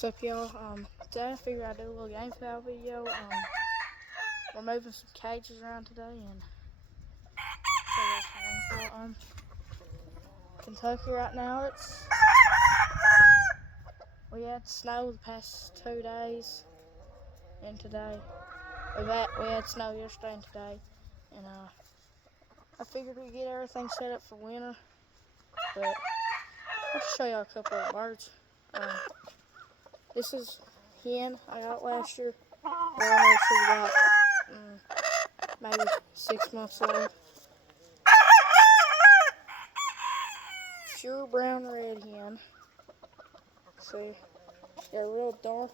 What's up, y'all? Today I figured I'd do a little game style video. We're moving some cages around today and show you some rainfall. Kentucky right now, we had snow the past 2 days, and today we had snow yesterday and today, and I figured we'd get everything set up for winter. But I'll just show y'all a couple of birds. This is hen I got last year. I don't know, she's about maybe 6 months old. Pure brown red hen. See, got a real dark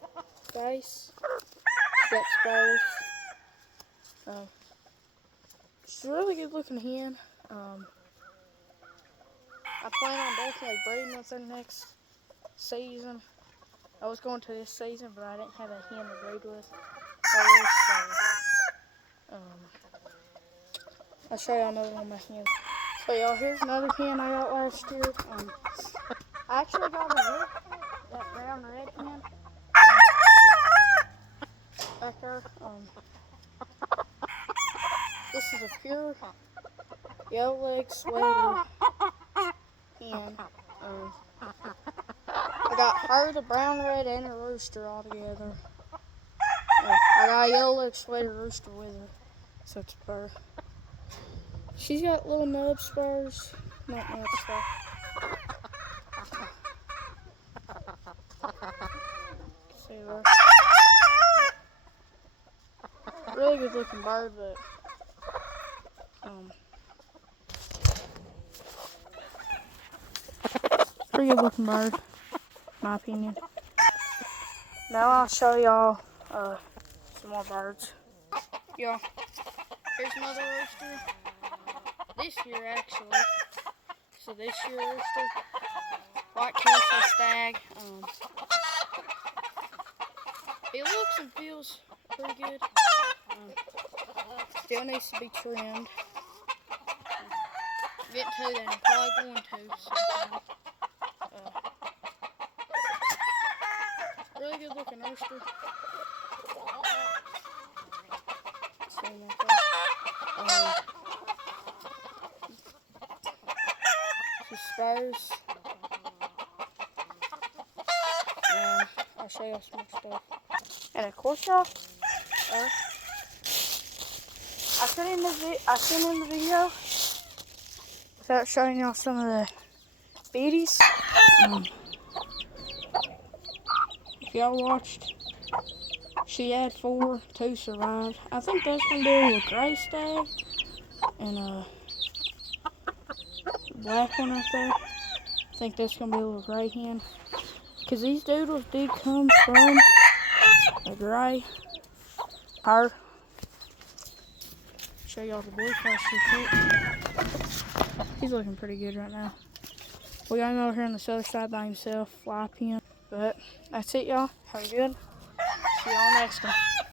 face. She's got spurs. She's a really good looking hen. I plan on definitely breeding with her next season. I was going to this season, but I didn't have a hen to breed with. I'll show y'all another one of my hens. So y'all, here's another hen I got last year. I actually got that brown red hen back there. This is a pure yellow leg sweater hen. I got her, the brown red, and a rooster all together. I got a yellow leg sweater rooster with her, so it's a pair. She's got little nub spurs, not much though. See there. Really good looking bird, but pretty good looking bird, in my opinion. Now I'll show y'all some more birds. Yeah, here's another rooster. This year actually. So this year rooster, white Kelso stag. It looks and feels pretty good. Still needs to be trimmed. Get to that, I'm probably going to sometime. Really good looking rooster. Some spurs. And I'll show y'all some more stuff. And of course, y'all, I couldn't end the video without showing y'all some of the beauties. If y'all watched, she had 4, 2 survived. I think that's gonna be a little gray stag and a black one right there. I think that's gonna be a little gray hen, cause these doodles did come from a gray. Her. Show y'all the blue flash real quick. He's looking pretty good right now. We got him over here on this other side by himself, fly pen. But that's it, y'all. Have a good. See y'all next one.